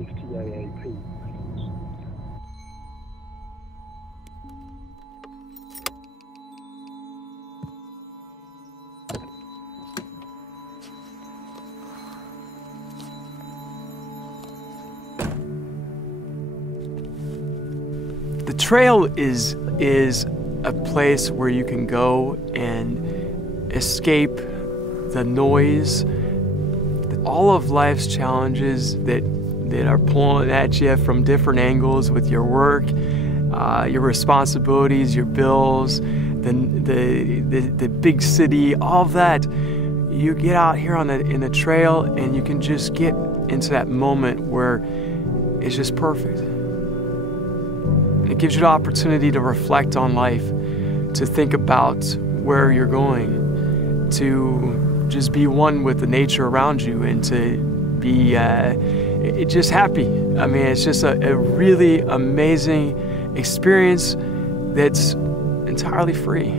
60 AAP. The trail is a place where you can go and escape the noise, all of life's challenges that are pulling at you from different angles with your work, your responsibilities, your bills, the big city, all of that. You get out here in the trail and you can just get into that moment where it's just perfect. It gives you the opportunity to reflect on life, to think about where you're going, to just be one with the nature around you, and to be just happy. I mean, it's just a really amazing experience that's entirely free.